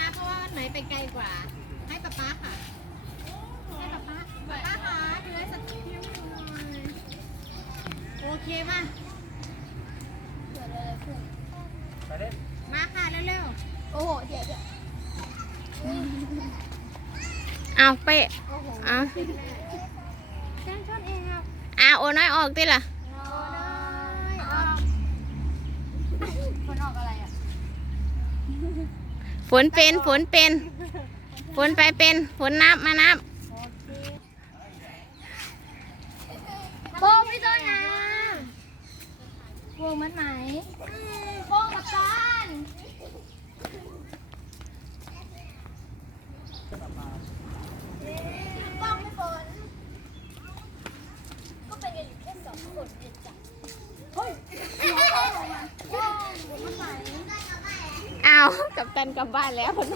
นะ เพราะว่าอันไหนไปไกลกว่า ให้ป๊าป๊าค่ะ ให้ป๊าป๊าป๊าป๊าค่ะดูแลสติวหน่อยโอเคมาเกิดอะไรขึ้นไปเล่นมาค่ะเร็วโอ้โหเดี๋ยวเดี๋ยวเอาไปโอ้โหเอาแจ้งชนเองครับเอาโอน้อยออกติล่ะโอ้ยออกคนออกอะไรอะ ฝนเป็นฝนเป็น ฝนไปเป็นฝนนับมานับโบพี่ต้นนะวงมันไหมโบกับกันกล้องไม่ฝนก็เป็นกันอยู่แค่สองคนเองจ้ะเฮ้ยาว กับตันกลับบ้านแล้วคน